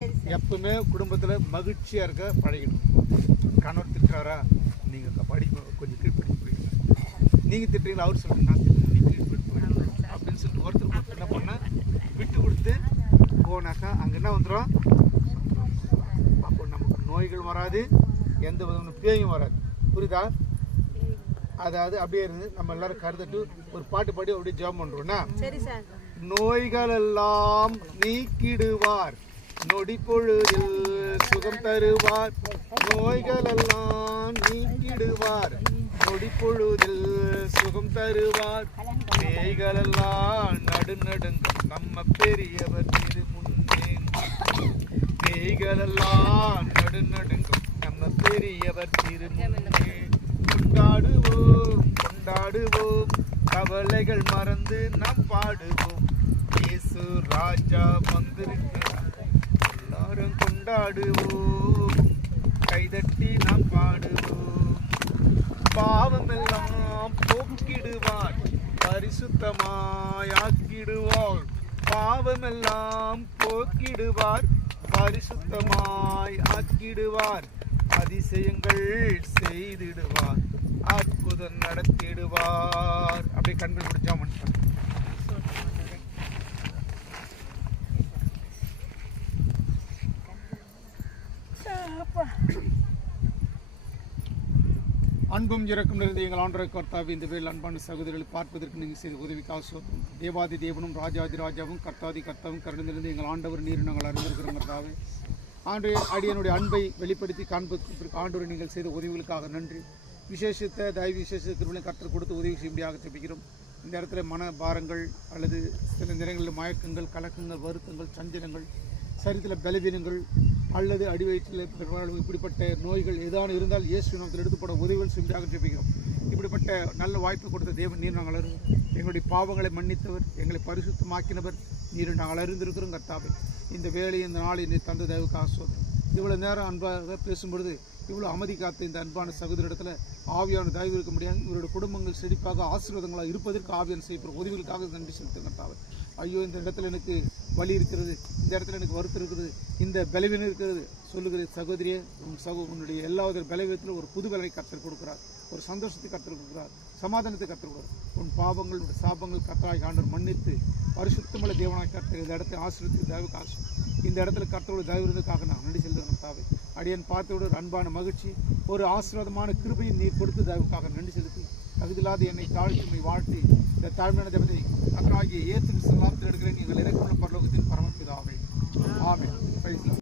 எப்பவுமே குடும்பத்தில் மகிழ்ச்சியாக இருக்க பழகிடும். கணவர் திட்டுறாரா, நீங்கள் படிப்பு கொஞ்சம் கீழ்படுத்தி போயிடுங்க. நீங்கள் திட்டுறீங்களா, அவர் சொல்லுங்க நான் திட்டு நீங்கள் கீழ்படுத்தி போயிடுங்க அப்படின்னு சொல்லிட்டு ஒருத்தர் என்ன பண்ணால் விட்டு கொடுத்து போனாக்கா அங்கே என்ன வந்துடும், அப்போ நமக்கு நோய்கள் வராது, எந்த விதமான பேயும் வராது. புரியுதா? அதாவது அப்படியே இருந்து நம்ம எல்லாரும் கருதட்டு ஒரு பாட்டு பாடி அப்படியே ஜெபம் பண்ணுறோம்னா, நோய்கள் எல்லாம் நீக்கிடுவார், நொடி பொழுதில் சுகம் தருவார். நோய்கள் எல்லாம் நீக்கிடுவார், நொடி பொழுதில் சுகம் தருவார். பேய்கள் எல்லாம் நடுநடுங்கும் நம்ம பெரியவர் திரு முன்னே. பேய்கள் எல்லாம் நடுநடுங்கும் நம்ம பெரியவர் திரு முன்னே. கொண்டாடுவோம் கொண்டாடுவோம், கவலைகள் மறந்து நாம் பாடுவோம். இயேசு ராஜா வந்திருக்கிறார், எல்லாரும் கொண்டாடுவோம், கைதட்டி நாம் பாடுவோம். பாவமெல்லாம் போக்கிடுவார், பரிசுத்தமாயாக்கிடுவார். பாவமெல்லாம் போக்கிடுவார், பரிசுத்தமாய் ஆக்கிடுவார். அதிசயங்கள் செய்திடுவார், அற்புதம் நடத்திடுவார். அப்படியே கண்கள் முடிச்சா மட்டும் அன்பும் இறக்கும் நிறைந்த எங்கள் ஆண்டரை கர்த்தாவே, இந்த வேளையில் அன்பான சகோதரர்களை பார்ப்பதற்கு நீங்கள் செய்த உதவிக்காக ஸ்தோத்திரம். தேவாதி தேவனும் ராஜாதி ராஜாவும் கர்த்தாதி கர்த்தாவும் கருணையிலிருந்து எங்கள் ஆண்டவர் நீர் நாங்கள் அறிந்திருக்கிறோம். கர்த்தாவே, அடியனுடைய அன்பை வெளிப்படுத்தி காண்பதற்கு ஆண்டவர் நீங்கள் செய்த உதவிகளுக்காக நன்றி. விசேஷித்த தயவு விசேஷ திருவிழா கற்றுக் கொடுத்து உதவி செய்யும்படியாக ஜெபிக்கிறோம். இந்த இடத்துல மன பாரங்கள் அல்லது சில நேரங்களில் மயக்கங்கள், கலக்கங்கள், வருத்தங்கள், சஞ்சலங்கள், சரீரத்தில் பலவீனங்கள் அல்லது அடிவயிற்றில் இப்படிப்பட்ட நோய்கள் ஏதான இருந்தால் இயேசு நாமத்தில் எடுத்துப்பட உதவிகள் செய்யும்படியாக ஜெபிக்கிறோம். இப்படிப்பட்ட நல்ல வாய்ப்பு கொடுத்த தேவன் நீர் நாங்கள் அறிவோம். எங்களுடைய பாவங்களை மன்னித்தவர், எங்களை பரிசுத்தமாக்கினவர் நீர் நாங்கள் அறிந்திருக்கிறோம். கர்த்தாவே, இந்த வேலை இந்த நாளை நீ தந்த தயவுக்காக சொல்றோம். இவ்வளோ நேரம் அன்பாக பேசும்பொழுது இவ்வளோ அமைதி காத்த இந்த அன்பான சகோதரிடத்தில் ஆவியான தயவு இருக்க முடியாது. இவருடைய குடும்பங்கள் செழிப்பாக ஆசீர்வாதங்களாக இருப்பதற்கு ஆவியான செய்யப்படுற உதவிகளுக்காக நன்றி செலுத்துகிறேன். ஐயோ, இந்த இடத்துல எனக்கு வலி இருக்கிறது, இந்த இடத்துல எனக்கு வருத்தம் இருக்குது, இந்த பலவீனம் இருக்கிறது சொல்லுகிற சகோதரியே, உன்னுடைய எல்லா பலவீனத்திலும் ஒரு புது பலனை கர்த்தர் கொடுக்கிறார், ஒரு சந்தோஷத்தை கர்த்தர் கொடுக்கிறார், சமாதானத்தை கர்த்தர் கொடுக்கிறார். உன் பாவங்கள் சாபங்கள் கர்த்தராய் ஆண்டவர் மன்னித்து பரிசுத்தமுள்ள தேவனாய் கர்த்தர் இந்த இடத்தை ஆசீர்வதித்து தயவு காசு இந்த இடத்துல கர்த்தருடைய தயவு இருந்ததுக்காக நான் நன்றி செலுத்துகிறேன். தாவே, அடியன் பார்த்தோட ஒரு அன்பான மகிழ்ச்சி, ஒரு ஆசீர்வாதமான கிருபையை நீர் கொடுத்து தயவுக்காக நன்றி செலுத்தி தகுதியில்லாத என்னை தாழ்த்தி வாழ்த்தி இந்த தாழ்மையான தேவதை கர்த்தராகிய இயேசு நாமத்தில் எடுக்கிறேன். எங்கள் இறக்குள்ள பரலோகத்தின் பரமபிதாவே, ஆமென்.